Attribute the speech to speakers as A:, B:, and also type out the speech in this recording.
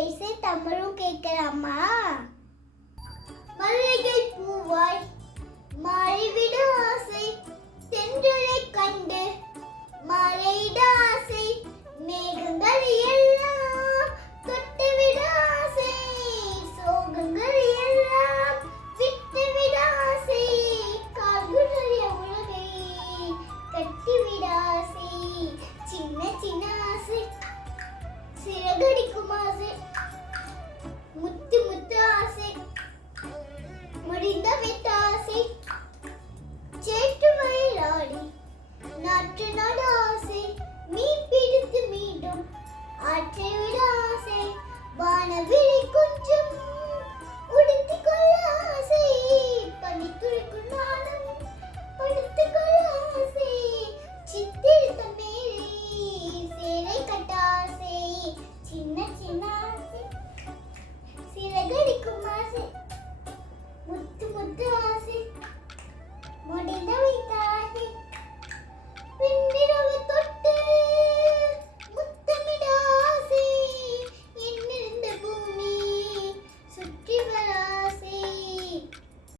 A: கேட்கலாமா மல்லிகை பூவாய் மாறிவிட ஆசை தென்றலை கண்டு மறையிட ஆசை மேகங்கள் எல்லாம் தொட்டுவிட ஆசை சோகங்கள் எல்லாம் விட்டுவிட ஆசை கால்களுடைய உலகை கட்டிவிட ஆசை சின்ன சின்ன ஆசை சிறகடிக்கும் ஆசை.